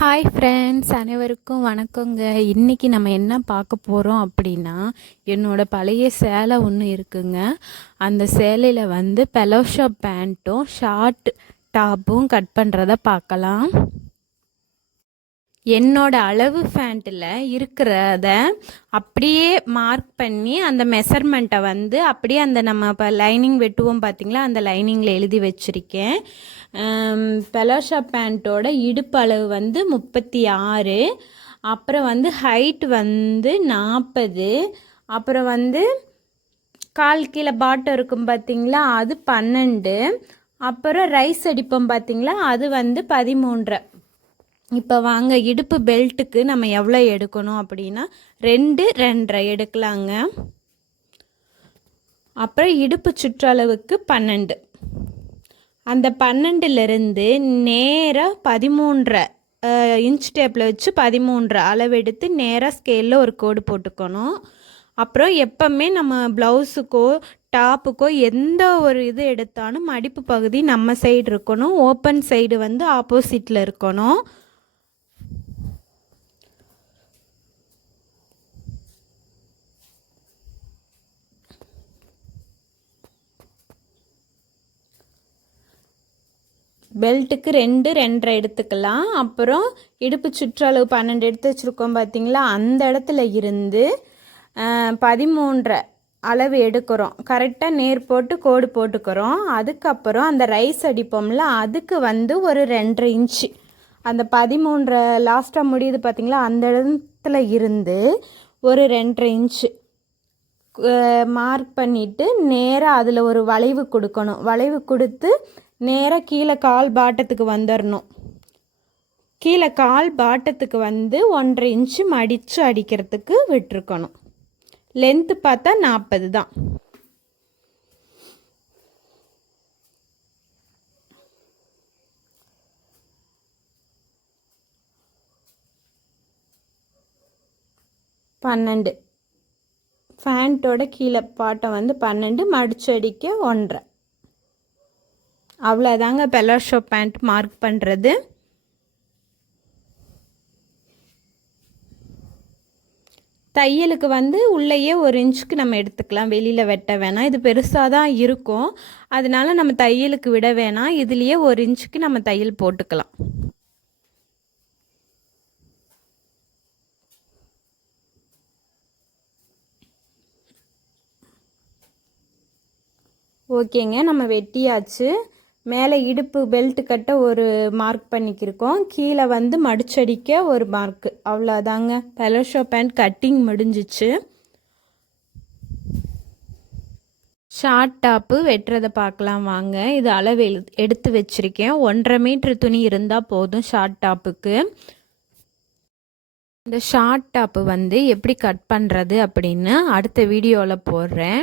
Hi friends அனைவருக்கும் வணக்கங்க. இன்றைக்கி நம்ம என்ன பார்க்க போகிறோம் அப்படின்னா என்னோடய பழைய சேலை ஒன்று இருக்குங்க. அந்த சேலையில் வந்து பெலோஷா பேண்ட்டும் ஷார்ட் டாப்பும் கட் பண்ணுறத பார்க்கலாம். என்னோட அளவு ஃபேண்ட்டில் இருக்கிறத அப்படியே மார்க் பண்ணி அந்த மெஷர்மெண்ட்டை வந்து அப்படியே அந்த நம்ம இப்போ லைனிங் வெட்டுவோம் பார்த்தீங்களா அந்த லைனிங்கில் எழுதி வச்சுருக்கேன். பெலோஷா பேண்ட்டோட இடுப்பு அளவு வந்து முப்பத்தி ஆறு அப்புறம் வந்து ஹைட் வந்து நாற்பது அப்புறம் வந்து கால் கீழே பாட்டம் இருக்கும் பார்த்தீங்களா அது பன்னெண்டு அப்புறம் ரைஸ் அடிப்போம் பார்த்தீங்களா அது வந்து பதிமூன்றரை. இப்போ வாங்க இடுப்பு பெல்ட்டுக்கு நம்ம எவ்வளோ எடுக்கணும் அப்படின்னா ரெண்டு ரெண்டரை எடுக்கலாங்க. அப்புறம் இடுப்பு சுற்றளவுக்கு பன்னெண்டு. அந்த பன்னெண்டுலேருந்து நேராக பதிமூன்றரை இன்ச் டேப்பில் வச்சு பதிமூன்றரை அளவெடுத்து நேராக ஸ்கேலில் ஒரு கோடு போட்டுக்கணும். அப்புறம் எப்போவுமே நம்ம ப்ளவுஸுக்கோ டாப்புக்கோ எந்த ஒரு இது எடுத்தாலும் மடிப்பு பகுதி நம்ம சைடு இருக்கணும். ஓப்பன் சைடு வந்து ஆப்போசிட்டில் இருக்கணும். பெல்ட்டுக்கு ரெண்டு ரெண்டரை எடுத்துக்கலாம். அப்புறம் இடுப்பு சுற்றளவு பன்னெண்டு எடுத்து வச்சுருக்கோம் பார்த்தீங்களா அந்த இடத்துல இருந்து பதிமூன்றரை அளவு எடுக்கிறோம். கரெக்டாக நேர் போட்டு கோடு போட்டுக்கிறோம். அதுக்கப்புறம் அந்த ரைஸ் அடிப்போம்ல அதுக்கு வந்து ஒரு ரெண்டரை இன்ச்சு அந்த பதிமூன்றரை லாஸ்ட்டாக முடியுது பார்த்தீங்களா அந்த இடத்துல இருந்து ஒரு ரெண்டரை இன்ச்சு மார்க் பண்ணிவிட்டு நேராக அதில் ஒரு வளைவு கொடுக்கணும். வளைவு கொடுத்து நேராக கீழே கால் பாட்டத்துக்கு வந்துடணும் கீழே கால் பாட்டத்துக்கு வந்து ஒன்றரை இன்ச்சு மடித்து அடிக்கிறதுக்கு விட்டுருக்கணும். லென்த்து பார்த்தா நாற்பது தான். பன்னெண்டு. ஃபேண்ட்டோட கீழே பாட்டை வந்து பன்னெண்டு மடிச்சு அடிக்க ஒன்றரை. அவ்வளோதாங்க பெலோஷோ பேண்ட் மார்க் பண்ணுறது தையலுக்கு வந்து உள்ளேயே ஒரு இன்ச்சுக்கு நம்ம எடுத்துக்கலாம். வெளியில் வெட்ட வேணாம். இது பெருசாக தான் இருக்கும். அதனால நம்ம தையலுக்கு விட வேணாம். இதுலேயே ஒரு இன்ச்சுக்கு நம்ம தையல் போட்டுக்கலாம். ஓகேங்க. நம்ம வெட்டியாச்சு. மேலே இடுப்பு பெல்ட் கட்ட ஒரு மார்க் பண்ணிக்கிருக்கோம். கீழே வந்து மடிச்சடிக்க ஒரு மார்க்கு அவ்வளோதாங்க பெலோஷோ பேண்ட் கட்டிங் முடிஞ்சிச்சு. ஷார்ட் டாப்பு வெட்டுறதை பார்க்கலாம் வாங்க. இது அளவு எடுத்து வச்சுருக்கேன். ஒன்றரை மீட்ரு துணி இருந்தால் போதும் ஷார்ட் டாப்புக்கு இந்த ஷார்ட் டாப்பு வந்து எப்படி கட் பண்ணுறது அப்படின்னு அடுத்த வீடியோவில் போடுறேன்.